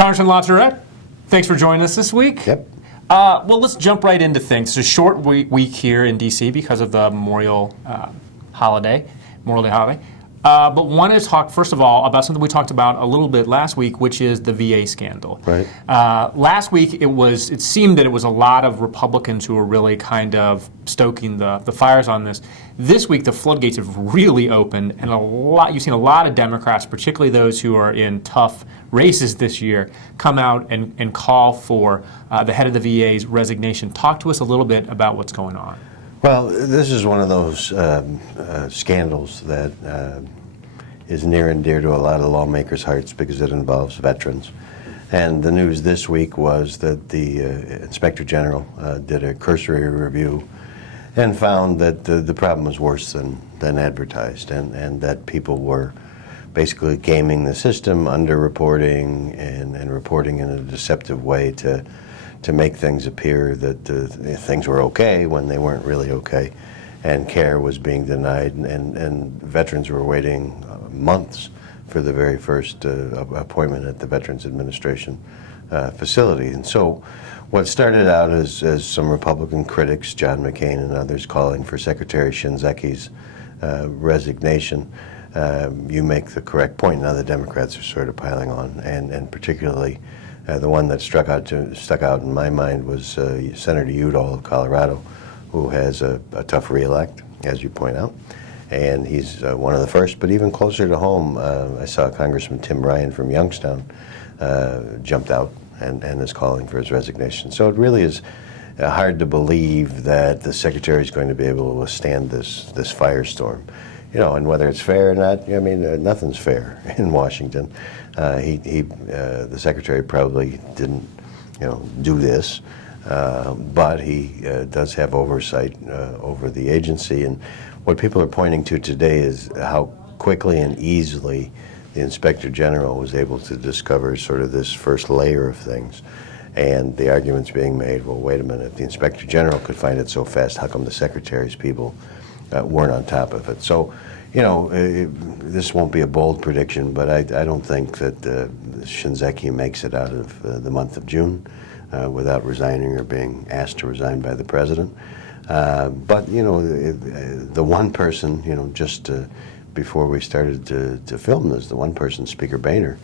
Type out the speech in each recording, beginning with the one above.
Congressman LaTourette, thanks for joining us this week. Yep. Well, let's jump right into things. It's a short week here in D.C. because of the Memorial Day holiday. But wanted to talk, first of all, about something we talked about a little bit last week, which is the VA scandal. Right. Last week, it seemed that it was a lot of Republicans who were really kind of stoking the fires on this. This week, the floodgates have really opened, and you've seen a lot of Democrats, particularly those who are in tough races this year, come out and call for the head of the VA's resignation. Talk to us a little bit about what's going on. Well, this is one of those scandals that is near and dear to a lot of lawmakers' hearts because it involves veterans. And the news this week was that the Inspector General did a cursory review and found that the problem was worse than advertised, and that people were basically gaming the system, underreporting, and reporting in a deceptive way to make things appear that things were okay when they weren't really okay, and care was being denied, and veterans were waiting months for the very first appointment at the Veterans Administration facility. And so what started out as some Republican critics, John McCain and others, calling for Secretary Shinzeki's resignation, you make the correct point. Now the Democrats are sort of piling on, and particularly the one that stuck out in my mind was Senator Udall of Colorado, who has a tough reelect, as you point out, and he's one of the first. But even closer to home, I saw Congressman Tim Ryan from Youngstown jumped out and is calling for his resignation. So it really is hard to believe that the Secretary is going to be able to withstand this firestorm. You know, and whether it's fair or not, I mean, nothing's fair in Washington. The Secretary probably didn't, do this, but he does have oversight over the agency. And what people are pointing to today is how quickly and easily the Inspector General was able to discover sort of this first layer of things. And the argument's being made, well, wait a minute, if the Inspector General could find it so fast, how come the Secretary's people weren't on top of it? So, this won't be a bold prediction, but I don't think that Shinzeki makes it out of the month of June without resigning or being asked to resign by the president. But, the one person, just before we started to film this, the one person, Speaker Boehner,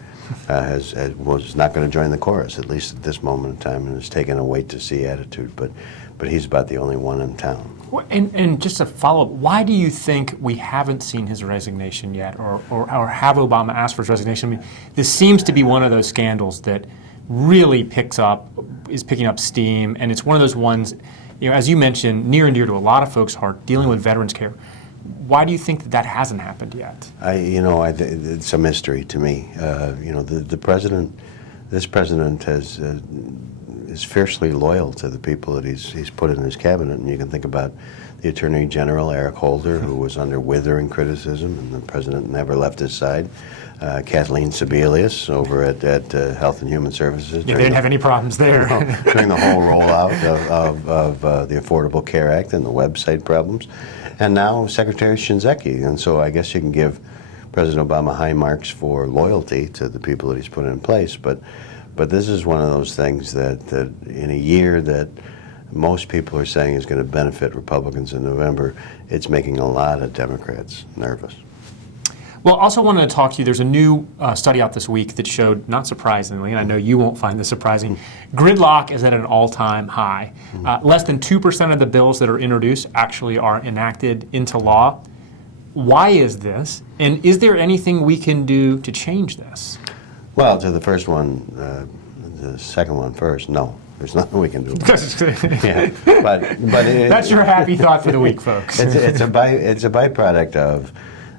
was not going to join the chorus, at least at this moment in time, and has taken a wait-to-see attitude. But he's about the only one in town. And just a follow-up, why do you think we haven't seen his resignation yet, or have Obama asked for his resignation? I mean, this seems to be one of those scandals that really is picking up steam, and it's one of those ones, as you mentioned, near and dear to a lot of folks' heart, dealing with veterans care. Why do you think that hasn't happened yet? It's a mystery to me. The president, this president is fiercely loyal to the people that he's put in his cabinet, and you can think about the Attorney General Eric Holder, who was under withering criticism, and the president never left his side. Kathleen Sebelius over at Health and Human Services. Yeah, they didn't have any problems there. During the whole rollout of the Affordable Care Act and the website problems. And now Secretary Shinzeki. And so I guess you can give President Obama high marks for loyalty to the people that he's put in place. But this is one of those things that in a year that most people are saying is going to benefit Republicans in November, it's making a lot of Democrats nervous. Well, also wanted to talk to you, there's a new study out this week that showed, not surprisingly, and I know you won't find this surprising, gridlock is at an all-time high. Less than 2% of the bills that are introduced actually are enacted into law. Why is this? And is there anything we can do to change this? Well, to the first one, the second one first, no. There's nothing we can do about it. Yeah, but that's your happy thought for the week, folks. It's a byproduct of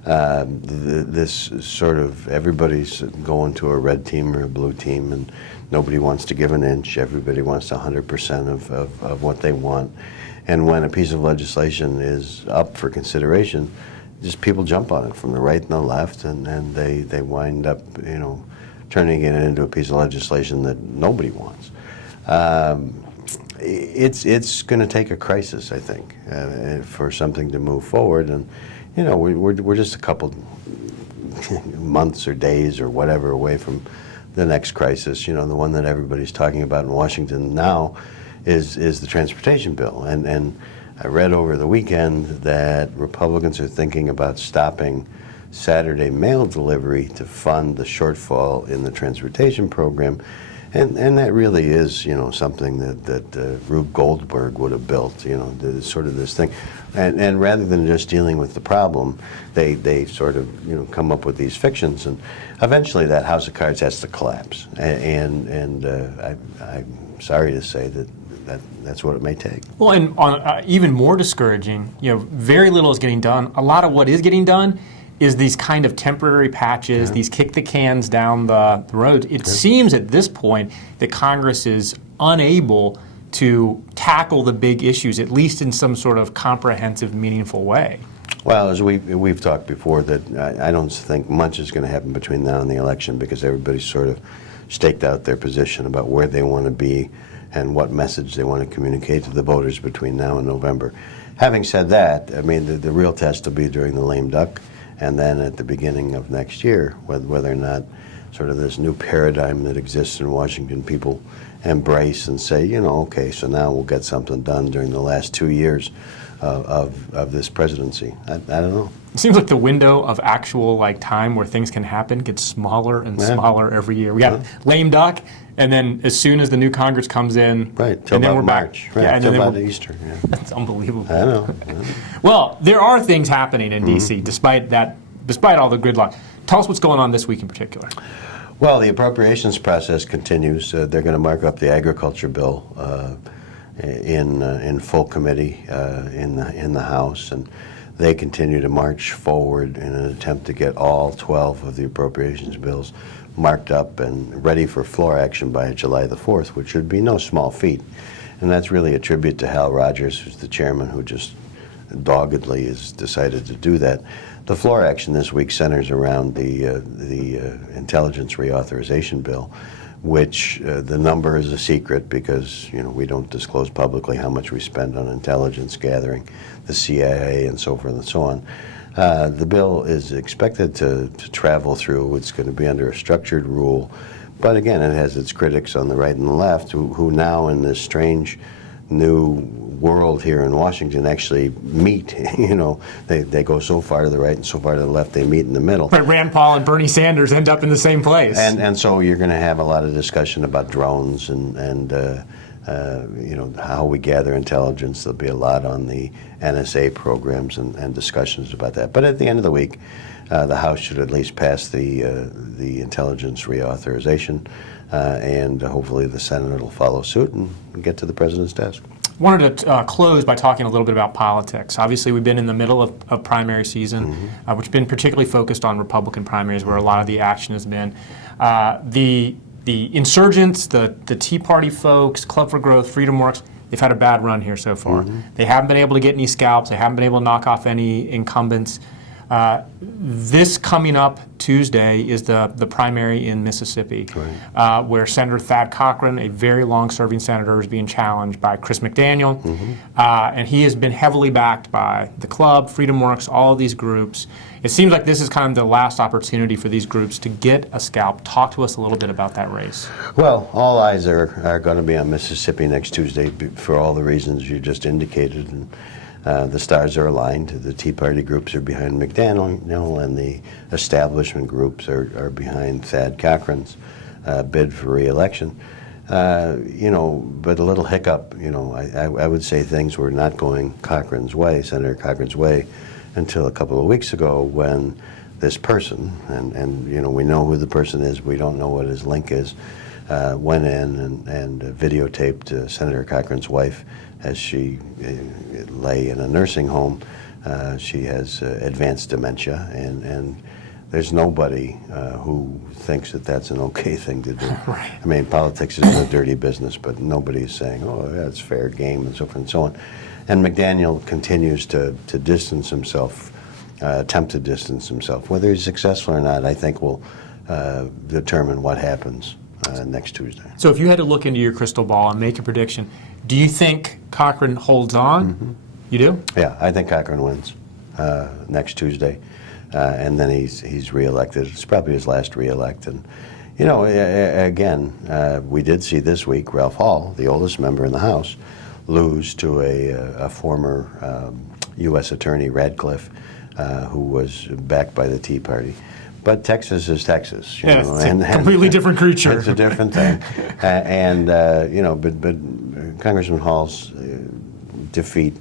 this sort of everybody's going to a red team or a blue team, and nobody wants to give an inch. Everybody wants 100% of what they want. And when a piece of legislation is up for consideration, just people jump on it from the right and the left, and they wind up, turning it into a piece of legislation that nobody wants. It's going to take a crisis, I think, for something to move forward. And we're just a couple months or days or whatever away from the next crisis, the one that everybody's talking about in Washington now, is the transportation bill. And I read over the weekend that Republicans are thinking about stopping Saturday mail delivery to fund the shortfall in the transportation program. And that really is, something that Rube Goldberg would have built, sort of this thing. And rather than just dealing with the problem, they sort of, come up with these fictions. And eventually that house of cards has to collapse. And I'm sorry to say that's what it may take. Well, and on, even more discouraging, very little is getting done. A lot of what is getting done is these kind of temporary patches, these kick the cans down the road. It seems at this point that Congress is unable to tackle the big issues, at least in some sort of comprehensive, meaningful way. Well, as we've talked before, that I don't think much is going to happen between now and the election, because everybody's sort of staked out their position about where they want to be and what message they want to communicate to the voters between now and November. Having said that, I mean, the real test will be during the lame duck, and then at the beginning of next year, whether or not sort of this new paradigm that exists in Washington people embrace and say, okay, so now we'll get something done during the last 2 years of this presidency. I don't know. It seems like the window of actual time where things can happen gets smaller and smaller every year. We got lame duck, and then as soon as the new Congress comes in, right, till and then about we're March, back. right, Yeah, and till then about Easter. Yeah. That's unbelievable. I know. Well, there are things happening in D.C. despite all the gridlock. Tell us what's going on this week in particular. Well, the appropriations process continues. They're going to mark up the agriculture bill in full committee in the House, and they continue to march forward in an attempt to get all 12 of the appropriations bills marked up and ready for floor action by July the 4th, which should be no small feat. And that's really a tribute to Hal Rogers, who's the chairman, who just doggedly has decided to do that. The floor action this week centers around the intelligence reauthorization bill, which the number is a secret because we don't disclose publicly how much we spend on intelligence gathering, the CIA, and so forth and so on. The bill is expected to travel through. It's going to be under a structured rule, but again, it has its critics on the right and the left, who now in this strange new world here in Washington actually meet. They go so far to the right and so far to the left, they meet in the middle. Right, Rand Paul and Bernie Sanders end up in the same place. And so you're going to have a lot of discussion about drones and how we gather intelligence. There'll be a lot on the NSA programs and discussions about that. But at the end of the week, the House should at least pass the intelligence reauthorization, and hopefully the Senate will follow suit and get to the president's desk. Wanted to close by talking a little bit about politics. Obviously, we've been in the middle of primary season, which has been particularly focused on Republican primaries, where a lot of the action has been. The insurgents, the Tea Party folks, Club for Growth, Freedom Works, they've had a bad run here so far. They haven't been able to get any scalps. They haven't been able to knock off any incumbents. This coming up Tuesday is the primary in Mississippi, where Senator Thad Cochran, a very long-serving senator, is being challenged by Chris McDaniel, and he has been heavily backed by the Club, Freedom Works, all of these groups. It seems like this is kind of the last opportunity for these groups to get a scalp. Talk to us a little bit about that race. Well, all eyes are going to be on Mississippi next Tuesday for all the reasons you just indicated. And the stars are aligned. The Tea Party groups are behind McDaniel, and the establishment groups are behind Thad Cochran's bid for re-election. But a little hiccup. I would say things were not going Cochran's way, Senator Cochran's way, until a couple of weeks ago when this person, and we know who the person is, we don't know what his link is, went in and videotaped Senator Cochran's wife as she lay in a nursing home. She has advanced dementia, and there's nobody who thinks that that's an okay thing to do. Right. I mean, politics is a dirty business, but nobody's saying, oh, that's fair game, and so forth and so on. And McDaniel continues to distance himself, attempt to distance himself. Whether he's successful or not, I think will determine what happens next Tuesday. So if you had to look into your crystal ball and make a prediction, do you think Cochran holds on? You do? Yeah, I think Cochran wins next Tuesday, and then he's reelected. It's probably his last reelect, and You know, again, we did see this week Ralph Hall, the oldest member in the House, lose to a former U.S. Attorney, Radcliffe, who was backed by the Tea Party. But Texas is Texas, you know, it's a completely different creature. It's a different thing, you know, but Congressman Hall's defeat.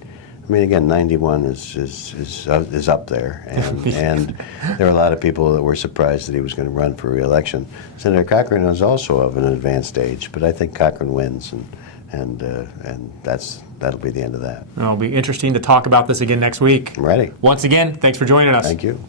I mean, again, 91 is up there, and there were a lot of people that were surprised that he was going to run for re-election. Senator Cochran is also of an advanced age, but I think Cochran wins, and that'll be the end of that. It'll be interesting to talk about this again next week. I'm ready. Once again, thanks for joining us. Thank you.